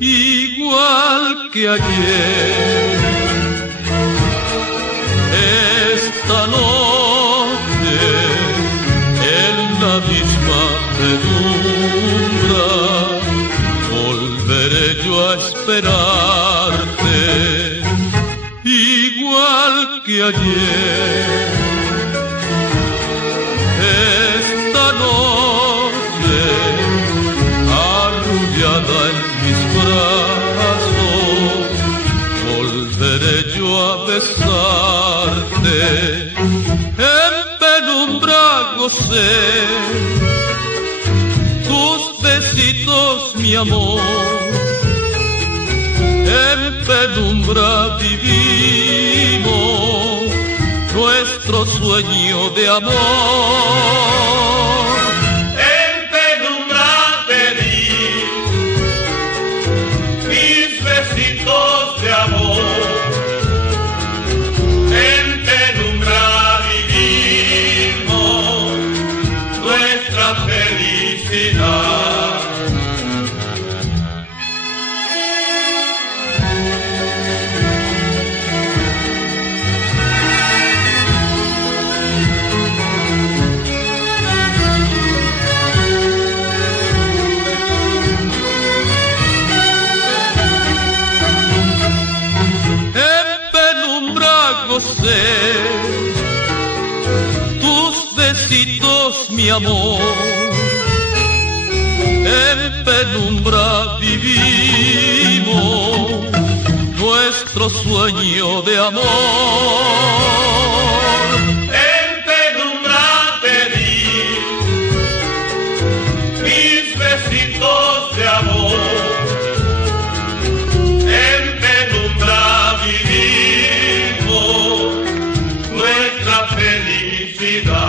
Igual que ayer, esta noche en la misma penumbra volveré yo a esperarte. Igual que ayer, esta noche arrullada en mis brazos, volveré yo a besarte. En penumbra gocé tus besitos, mi amor. En penumbra vivimos nuestro sueño de amor. En penumbra te di mis besitos de amor. En penumbra vivimos nuestra felicidad. Tus besitos, mi amor. En penumbra vivimos nuestro sueño de amor. En penumbra te di mis besitos de amor. En penumbra vivimos nuestra felicidad.